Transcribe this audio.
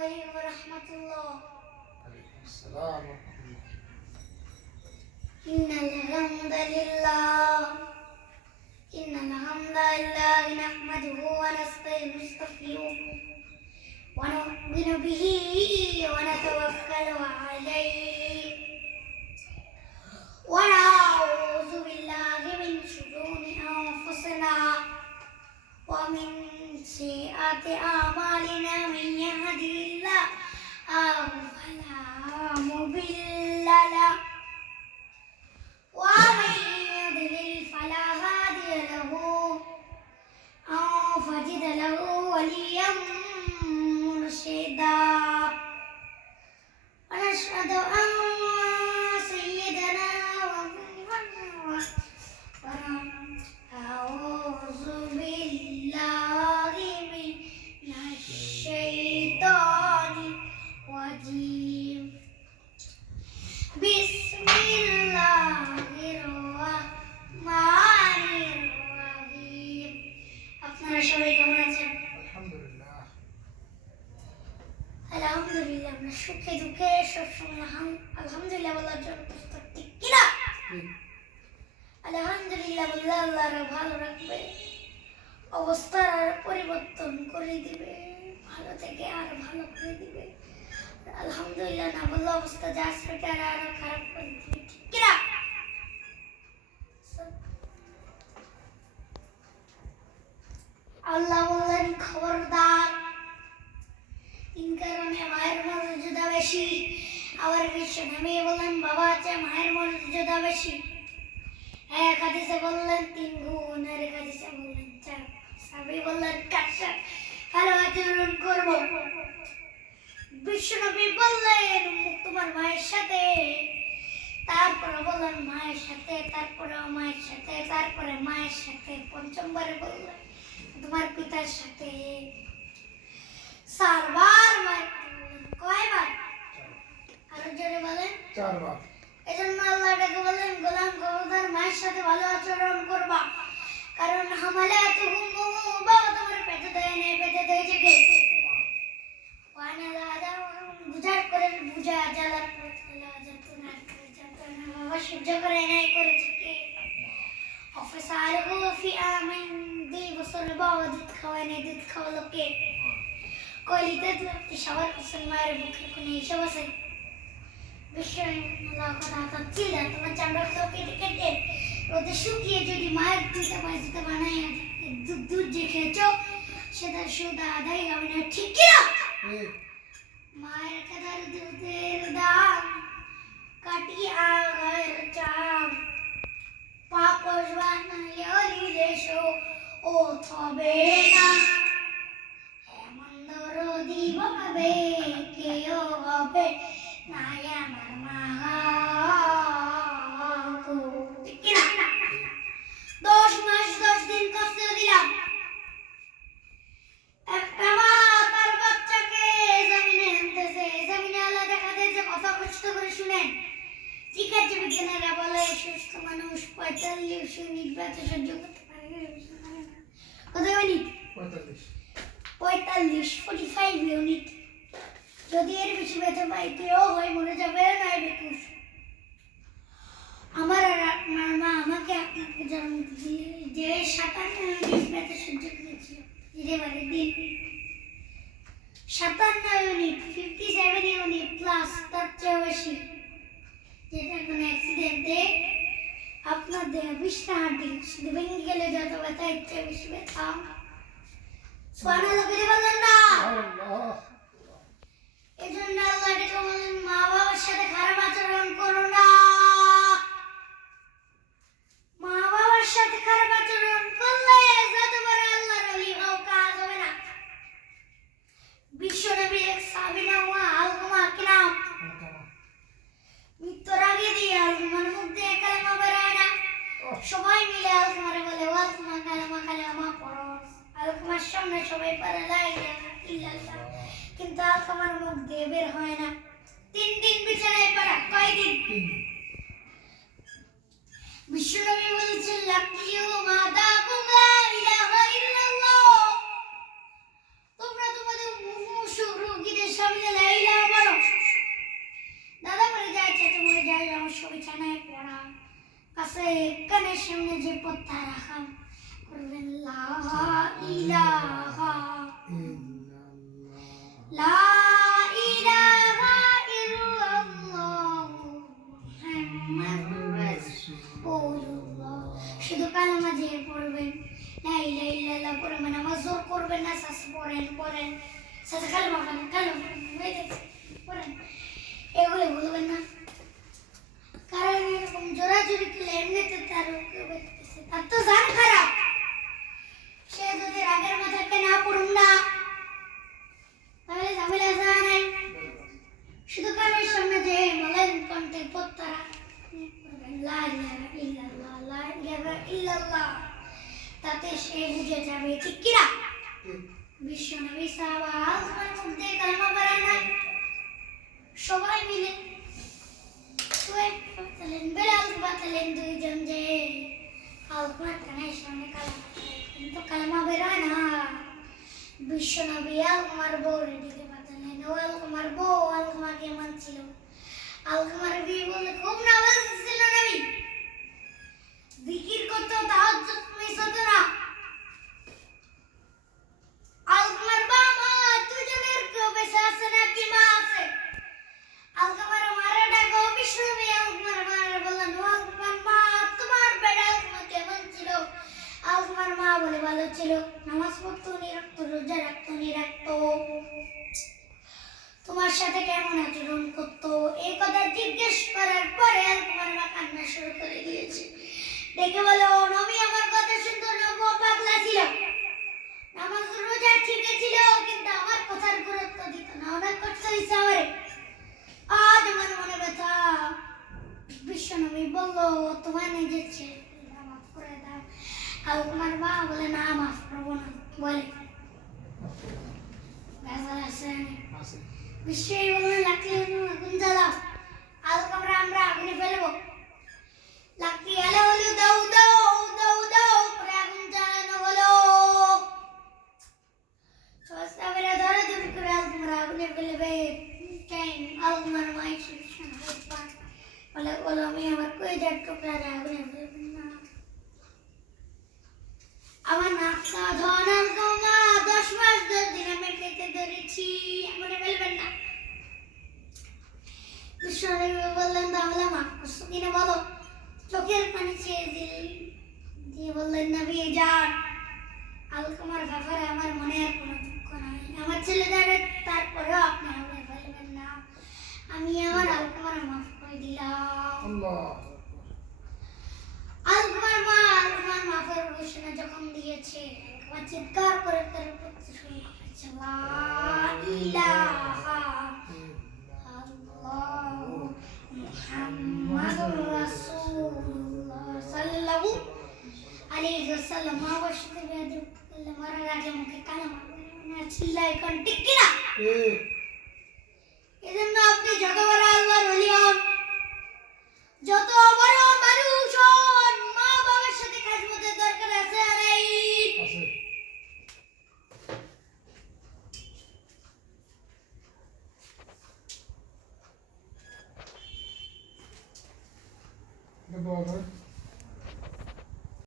عليكم ورحمة الله. عليكم السلام ورحمة الله. إن الحمد لله نحمده ونستغفره ونؤمن به ونتوكل عليه ونعوذ بالله من شرور أنفسنا ومن سيئات أعمالنا. من يهده الله فلا مضل له ومن يضلل فلا هادي له فاجد له وليا مرشدا. ونشهد أن سيدنا ونعوذ بالله من الشيطان الرجيم. بسم الله الرحمن الرحيم. আপনারা সবাই কেমন আছেন? আলহামদুলিল্লাহ। আলহামদুলিল্লাহ। আমরা সুখে দুঃখে সবসময় আলহামদুলিল্লাহ বলার জন্য প্রস্তুত, ঠিক কিনা? আলহামদুলিল্লাহ বললে আল্লাহ ভালো রাখবে, অবস্থার পরিবর্তন করে দিবে, ভালো থেকে আরো ভালো করে দিবে। আলহামদুলিল্লাহ না বললে অবস্থা যা সেটা আরো খারাপ করে দিবে, ঠিক কিনা? আল্লাহ বললেন খবরদার, তিন কারণে মায়ের মর্যাদা বেশি। আবার বিশ্ব নবী বললেন বাবা আছে মায়ের মর্যাদা বেশি। এক হাদিসে বললেন 3 গুণ, আর এক হাদিসে বললেন 4। সাহাবী বললেন কার সাথে ভালো আচরণ করব? বিশ্ব নবী বললেন তোমার মায়ের সাথে। তারপরে বললেন মায়ের সাথে, তারপরে মায়ের সাথে, তারপরে মায়ের সাথে। পঞ্চমবারে বললেন তোমার পিতার সাথে। 4 বার মায়ের বললেন। কয়বার? আরো জোরে বলেন। 4 বার। এজন্য আল্লাহ তাকে বললেন গোলাম খবরদার মায়ের সাথে ভালো আচরণ করবা, কারণ হামালাতুহুম বাবা তোমার পেটে দেয় নাই, পেটে দিয়েছে কে? বুঝার করে বুঝা জ্বালার করে যাতনা করে যাতনা বাবা সহ্য করে নাই, করেছে কে? অফিসারহু ফি আমিন 2 বছর বাবা দুধ খাওয়ায় নাই, দুধ খাওয়ালো কে? কলিতে তুই সবার পছন্দ মায়ের মুখে কোনো হিসাব আছে? তোমার চামড়া কেটে কেটে রোদে শুকিয়ে যদি মায়ের দুধে পায়সা বানায় দুধ যে খেয়েছো সেটা সুদা আদায় হবে না, ঠিক কিনা? মায়ের কাদার দুধের দাম কাটিয়ে আগের চাম পাপস বানালে দেশো ও থবে না। এমন দরদি ভাবে কেউ হবে না আমার মা। 10 মাস 10 দিন কষ্ট দিলাম। একটা মা তার বাচ্চাকে জমিনে আনতেছে, জমিনে আল্লাহ দেখা দিয়েছে, কত কষ্ট করে শুনেন। চিকিৎসা বিজ্ঞানীরা বলে সুস্থ মানুষ 45 মিনিট ব্যথা সহ্য করতে পারে। কত মিনিট? 45 মিনিট। যদি এর বেশি ব্যথা পাই কেউ হয় মরে যাবে, নয় বেকুশ। আমার আর আপনার মা আমাকে আপনাকে জন্ম দিয়ে যে 57 মিনিট ব্যথা সহ্য করেছিল এবারের দিন। 57 মিনিট 57 ইউনিট প্লাস তার চেয়ে বেশি, যেটা কোনো অ্যাক্সিডেন্টে আপনার দেহ 20টা হাঁটি শুধু ভেঙে গেলে যত ব্যথা এর চেয়ে বেশি ব্যথা। সুবহানাল্লাহ বলেন না? এজন্য আল্লাহ এটাকে বলেন মা বাবার সাথে খারাপ আচরণ করো না। মা বাবার সাথে খারাপ আচরণ করলে যত বড় আল্লাহর ওলি হও কাজ হবে না। বিশ্ব নবী এক সাহাবী নাম আলকামা কিনাম, মৃত্যুর আগে দিয়ে আলকামার মুখ দিয়ে কালেমা বেরোয় না। সবাই মিলে আলকামারে বলে আলকামা কালেমা পড়ো। আলকামার সামনে সবাই পড়ে লা ইলাহা ইল্লাল্লাহ, কিন্তু আলকামার মুখ দিয়ে বের হয় না। 3 দিন বিছানায় পড়া। কয়দিন? 3 দিন। বিশ্ব নবী বলেছেন লাকিউ মাদাকুম লা ইলাহা ইল্লাল্লাহ। তোমরা তোমাদের মুমূর্ষু রোগীদের সামনে আছে কানের সামনে যে পথটা রাখা করবেন লা ইলাহা লা ইলাহা ইল্লাল্লাহ মুহাম্মাদুর রাসূলুল্লাহ। শুধু কালেমা দিয়ে পড়বেন, লা ইলাহা ইল্লাল্লাহ পড়বেন, নামাজ জোর করবেন না, সাস পড়েন সাথে কালেমা পড়েন, এগুলো বলবেন না। কারণ এরকম জোরাজুরি করলে এমনিতে তার তো জান খারাপ। সে যদি রাগের মাথাকে না পড়ুন না তাহলে ঝামেলা যা নাই। শুধু কানের সামনে যে মলেন কণ্ঠে পত্তারা লা ইলাহা ইল্লাল্লাহ লা ইলাহা ইল্লাল্লাহ, তাতে সে বুঝে যাবে ঠিক কিনা। বিশ্বনবী সাহাবাদের মধ্যে কালেমা পড়ায় নাই, সবাই মিলে বেলাল বাতালেন দুইজন যে আলকুরআন কানের সামনে কালেমা কিন্তু কালেমা বেরোয় না। বিশ্বনবী আলকুমার বউর দিকে বাতালেন, ও আলকুমার বউ আলকুমাকে মানছিল। আলকুমার বিয়ে বলে খুব নামাজ ছিল নবী, জিকির করতো, তাহাজ্জুদ মিস হতো না। আলকুমার বাবা দুজনের কেউ বেঁচে আছে নাকি মা আছে? আলকুমার মারা ডাকো বিশ্বনবী আলকুমার মারা বললেন, ও আলকুমার মা তোমার বেড়া আলকুমাকে মানছিল। আলকুমার মা বলে ভালো ছিল, নামাজ পড়তো, নিরাখতো, রোজা রাখতো, তোমার সাথে কেমন আচরণ করতো। এই কথা জিজ্ঞেস করার পরে আলকুমার মা কান্না শুরু করে দিয়েছে। দেখে বলো, নবী আমার কথা শুনতো না, পাগলা ছিল, নামাজ রোজা ঠিকই ছিল, কিন্তু আমার কথার গুরুত্ব দিত না, অনেক কষ্ট হয়েছে আমারে, আজ আমার মনে ব্যথা। বিশ্বনবী বললো, তোমার নিজের ছেলে, মাফ করে দাও। আলকুমার মা বলে, না মাফ করবো না। বলে বিশ্বই বললেন, লাকড়ি আগুন জ্বালাও। আলকুমার আমরা আগুনে ফেলবো। লাকড়ি এলো হলো, দাও দাও দাও দাও করে আগুন জ্বালানো হলো। সস্তাবেরা ধরে ধরে করে আলকুমার আগুনে ফেলবে। আলকুমার মাই বলে, বলো আমি আমার কলিজার টুকরা আগুনে ফেলবেন না। আমার নাকটা ধন আলকুমা 10 মাস 10 দিন আমি খেতে ধরেছি, আগুনে ফেলবেন না। বিশ্বনবী বললেন, তাহলে মাফ করছো কিনা বলো। চোখের পানি ছেড়ে দিয়ে বললেন, নবী যান, আলকুমার ব্যাপারে আমার মনে আর কোনো দুঃখ নাই, আমার ছেলেদের তারপরেও আপনি আগুনে ফেলবেন না, আমি আমার আলকুমার মাফ করে দিলাম। আলকুমার মাফের ঘোষণা যখন দিয়েছে, আলকুমার চিৎকার করে তার উপর শুরু করেছে, লা ইলাহা মুহাম্মাদুর রাসূলুল্লাহ সাল্লাল্লাহু আলাইহি ওয়াসাল্লাম। অবশ্যই বেয়াদব করলে মরার আগে মুখে কালেমা না চিল্লাই কোন ঠিক কিনা। এজন্য আপনি যত বড় আল্লাহর ওলি হন, যত বড় মানুষ হন, মা বাবার সাথে খাজমতের দরকার আছে না নাই? আছে।